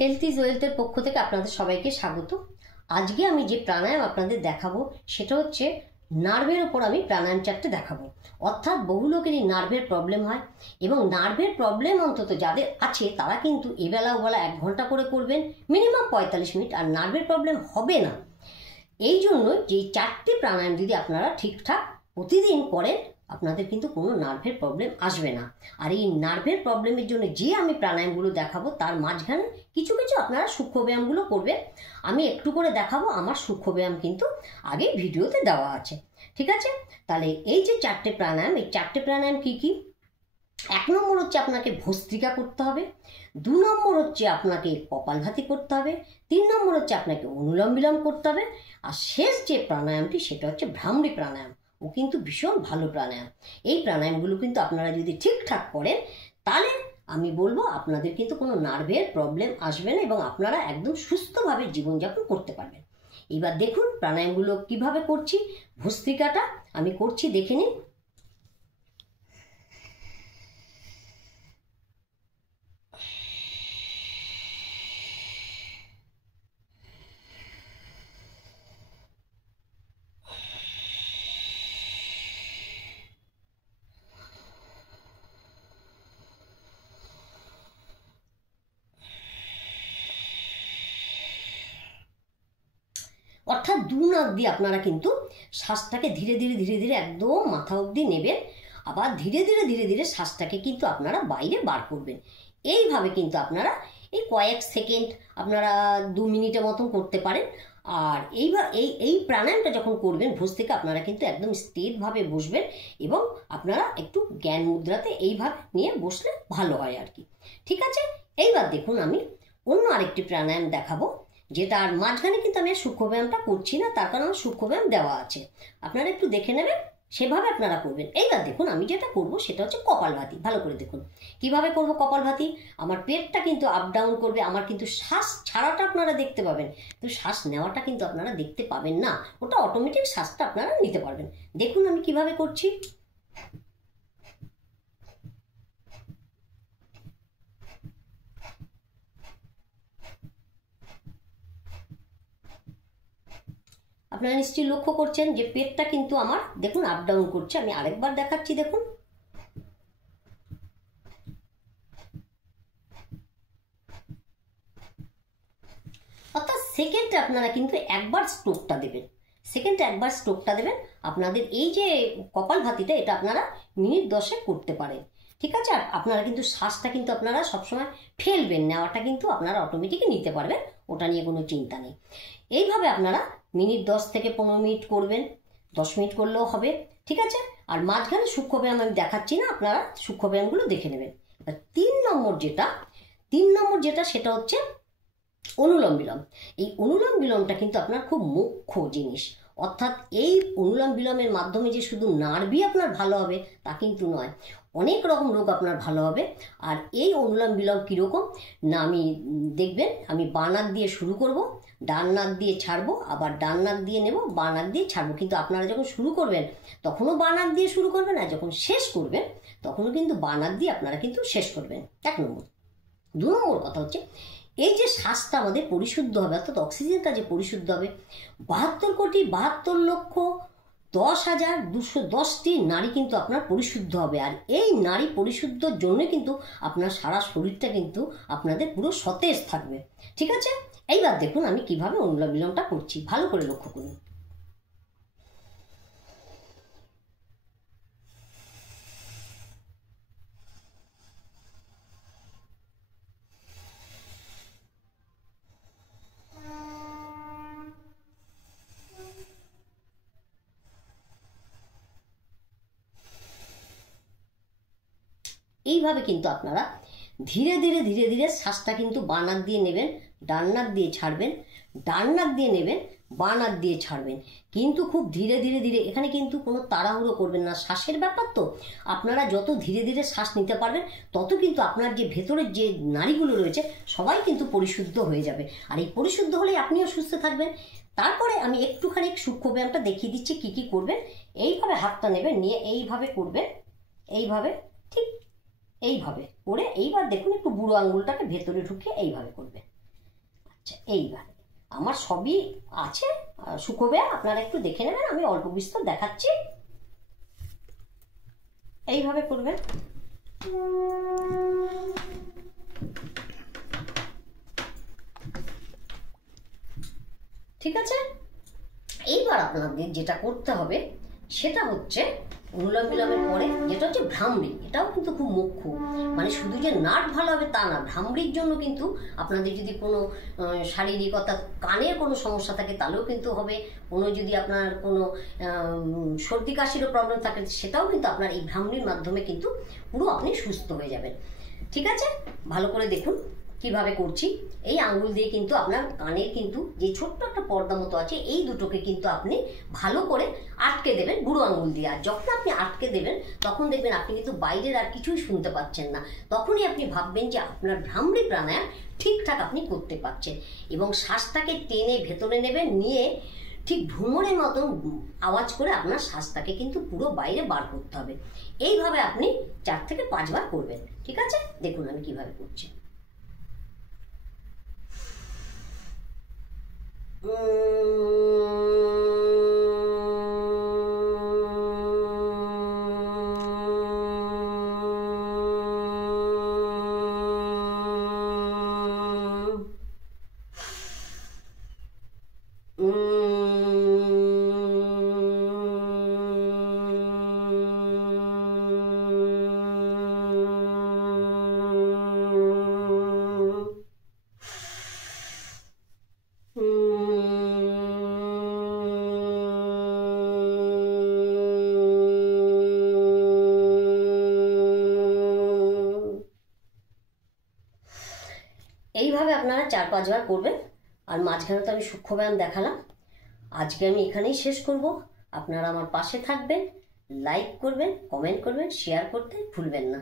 Health is ওয়েলথের পক্ষ থেকে আপনাদের সবাইকে স্বাগত। আজকে আমি যে প্রাণায়াম আপনাদের দেখাবো সেটা হচ্ছে নার্ভের ওপর আমি প্রাণায়াম চারটে দেখাবো। অর্থাৎ বহু লোকেরই নার্ভের প্রবলেম হয় এবং নার্ভের প্রবলেম অন্তত যাদের আছে তারা কিন্তু এবেলা ওবেলা 1 ঘন্টা করে করবেন, মিনিমাম 45 মিনিট, আর নার্ভের প্রবলেম হবে না। এই জন্য যে 4টে প্রাণায়াম যদি আপনারা ঠিকঠাক প্রতিদিন করেন আপনাদের কিন্তু কোনো নার্ভের প্রবলেম আসবে না। আর এই নার্ভের প্রবলেমের জন্য যে আমি প্রাণায়ামগুলো দেখাবো তার মাঝখানে কিছু কিছু আপনারা সূক্ষ্ম ব্যায়ামগুলো করবেন। আমি একটু করে দেখাবো, আমার সূক্ষ্ম ব্যায়াম কিন্তু আগে ভিডিওতে দেওয়া আছে, ঠিক আছে? তাহলে এই যে 4টে প্রাণায়াম, এই 4টে প্রাণায়াম কি কি? 1 নম্বর হচ্ছে আপনাকে ভস্ত্রিকা করতে হবে, 2 নম্বর হচ্ছে আপনাকে কপালভাতি করতে হবে, 3 নম্বর হচ্ছে আপনাকে অনুলোম বিলোম করতে হবে, আর শেষ যে প্রাণায়ামটি সেটা হচ্ছে ভ্রামরী প্রাণায়াম। ও কিন্তু ভীষণ ভালো প্রাণায়াম। এই প্রাণায়ামগুলো কিন্তু আপনারা যদি ঠিকঠাক করেন তাহলে আমি বলবো আপনাদের কিন্তু কোনো নার্ভের প্রবলেম আসবে না এবং আপনারা একদম সুস্থভাবে জীবনযাপন করতে পারবেন। এবার দেখুন প্রাণায়ামগুলো কিভাবে করছি। ভস্ত্রিকাটা আমি করছি, দেখে নিন। অর্থাৎ 2 নাক দিয়ে আপনারা কিন্তু শ্বাসটাকে ধীরে ধীরে ধীরে ধীরে একদম মাথা অবধি নেবেন, আবার ধীরে ধীরে ধীরে ধীরে শ্বাসটাকে কিন্তু আপনারা বাইরে বার করবেন। এইভাবে কিন্তু আপনারা এই কয়েক সেকেন্ড আপনারা 2 মিনিটের মতন করতে পারেন। আর এই প্রাণায়ামটা যখন করবেন ভস্ত্রিকা আপনারা কিন্তু একদম স্থিরভাবে বসবেন এবং আপনারা একটু জ্ঞান মুদ্রাতে এইভাবে নিয়ে বসলে ভালো হয় আর কি, ঠিক আছে? এইবার দেখুন আমি অন্য আরেকটি প্রাণায়াম দেখাবো, যেটার মাঝখানে কিন্তু আমি সূক্ষ্ম ব্যায়ামটা করছি না, তার কারণ আমার সূক্ষ্ম ব্যায়াম দেওয়া আছে, আপনারা একটু দেখে নেবেন, সেভাবে আপনারা করবেন। এইবার দেখুন আমি যেটা করব সেটা হচ্ছে কপালভাতি। ভালো করে দেখুন কিভাবে করব কপালভাতি। আমার পেটটা কিন্তু আপ ডাউন করবে, আমার কিন্তু শ্বাস ছাড়াটা আপনারা দেখতে পাবেন, কিন্তু শ্বাস নেওয়াটা কিন্তু আপনারা দেখতে পাবেন না, ওটা অটোমেটিক শ্বাসটা আপনারা নিতে পারবেন। দেখুন আমি কিভাবে করছি। আপনারা নিশ্চয়ই লক্ষ্য করছেন যে পেটটা কিন্তু আমার দেখুন আপ ডাউন করছে। আমি আরেকবার দেখাচ্ছি, দেখুন। অর্থাৎ সেকেন্ডে আপনারা কিন্তু একবার স্ট্রোকটা দেবেন, সেকেন্ডে একবার স্ট্রোকটা দেবেন। আপনাদের এই যে কপালভাতিটা এটা আপনারা মিনিট 10 করতে পারেন, ঠিক আছে? আর আপনারা কিন্তু শ্বাসটা কিন্তু আপনারা সবসময় ফেলবেন, নেওয়াটা কিন্তু আপনারা অটোমেটিকই নিতে পারবেন, ওটা নিয়ে কোনো চিন্তা নেই। এইভাবে আপনারা মিনিট 10 থেকে 15 মিনিট করবেন, 10 মিনিট করলেও হবে, ঠিক আছে? আর মাঝখানে সূক্ষ্ম ব্যায়াম আমি দেখাচ্ছি না, আপনারা সূক্ষ্ম ব্যায়ামগুলো দেখে নেবেন। 3 নম্বর যেটা সেটা হচ্ছে অনুলোম বিলোম। এই অনুলোম বিলোমটা কিন্তু আপনার খুব মুখ্য জিনিস। অর্থাৎ এই অনুলোম বিলোমের মাধ্যমে যে শুধু নার্ভই আপনার ভালো হবে তা কিন্তু নয়, অনেক রকম রোগ আপনার ভালো হবে। আর এই অনুলোম বিলোম কীরকম না, আমি দেখবেন আমি বাঁ নাক দিয়ে শুরু করব, ডান নাক দিয়ে ছাড়বো, আবার ডান নাক দিয়ে নেব, বাঁ নাক দিয়ে ছাড়বো। কিন্তু আপনারা যখন শুরু করবেন তখনও বাঁ নাক দিয়ে শুরু করবেন, আর যখন শেষ করবেন তখনও কিন্তু বাঁ নাক দিয়ে আপনারা কিন্তু শেষ করবেন। 1 নম্বর। 2 নম্বর কথা হচ্ছে এই যে শ্বাসটা আমাদের পরিশুদ্ধ হবে, অর্থাৎ অক্সিজেনটা যে পরিশুদ্ধ হবে, 72,72,10,210টি নারী কিন্তু আপনার পরিশুদ্ধ হবে। আর এই নারী পরিশুদ্ধর জন্য কিন্তু আপনার সারা শরীরটা কিন্তু আপনাদের পুরো সতেজ থাকবে, ঠিক আছে? এইবার দেখুন আমি কিভাবে অনুলোম বিলোমটা করছি, ভালো করে লক্ষ্য করুন। এইভাবে কিন্তু আপনারা ধীরে ধীরে ধীরে ধীরে শ্বাসটা কিন্তু বাঁ নাক দিয়ে নেবেন, ডান নাক দিয়ে ছাড়বেন, ডান নাক দিয়ে নেবেন, বাঁ নাক দিয়ে ছাড়বেন, কিন্তু খুব ধীরে ধীরে ধীরে। এখানে কিন্তু কোনো তাড়াহুড়ো করবেন না, শ্বাসের ব্যাপার তো। আপনারা যত ধীরে ধীরে শ্বাস নিতে পারবেন তত কিন্তু আপনার যে ভেতরের যে নাড়িগুলো রয়েছে সবাই কিন্তু পরিশুদ্ধ হয়ে যাবে। আর এই পরিশুদ্ধ হলেই আপনিও সুস্থ থাকবেন। তারপরে আমি একটুখানি সূক্ষ্ম ব্যায়ামটা দেখিয়ে দিচ্ছি কি কি করবেন। এইভাবে হাতটা নেবেন, নিয়ে এইভাবে করবেন, এইভাবে, ঠিক এইভাবে করে। এইবার দেখুন একটু বুড়ো আঙ্গুলটাকে ভেতরে ঢুকিয়ে এইভাবে করবেন, আচ্ছা, এইবার আমার সবই আছে, শুকোবে, আপনারা একটু দেখে নেবেন, আমি অল্প বিস্তর দেখাচ্ছি। এইভাবে করবেন। ঠিক আছে, এইবার আপনাদের যেটা করতে হবে সেটা হচ্ছে অনুলোম বিলোমের পরে যেটা হচ্ছে ভ্রামরি। এটাও কিন্তু খুব মুখ্য, মানে শুধু যে নার্ভ ভালো হবে তা না, ভ্রামরির জন্য কিন্তু আপনাদের যদি কোনো শারীরিক অর্থাৎ কানের কোনো সমস্যা থাকে তাহলেও কিন্তু হবে, কোনো যদি আপনার কোনো সর্দি কাশিরও প্রবলেম থাকে সেটাও কিন্তু আপনার এই ভ্রামরির মাধ্যমে কিন্তু পুরো আপনি সুস্থ হয়ে যাবেন। ঠিক আছে, ভালো করে দেখুন কিভাবে করছি। এই আঙ্গুল দিয়ে কিন্তু আপনার কানের কিন্তু যে ছোট্ট একটা পর্দা মতো আছে এই দুটোকে কিন্তু আপনি ভালো করে আটকে দেবেন বুড়ো আঙ্গুল দিয়ে। আর যখন আপনি আটকে দেবেন তখন দেখবেন আপনি কিন্তু বাইরের আর কিছুই শুনতে পাচ্ছেন না, তখনই আপনি ভাববেন যে আপনার ভ্রামরি প্রাণায়াম ঠিকঠাক আপনি করতে পারছেন। এবং শ্বাসটাকে টেনে ভেতরে নেবেন, নিয়ে ঠিক ভ্রমণের মতন আওয়াজ করে আপনার শ্বাসটাকে কিন্তু পুরো বাইরে বার করতে হবে। এইভাবে আপনি 4 থেকে 5 বার করবেন। ঠিক আছে, দেখুন আমি কিভাবে করছি। এইভাবে আপনারা 4-5 বার করবেন। আর মাঝখানে তো আমি সূক্ষ্ম ব্যায়াম দেখালাম। আজকে আমি এখানেই শেষ করব। আপনারা আমার পাশে থাকবেন, লাইক করবেন, কমেন্ট করবেন, শেয়ার করতে ভুলবেন না।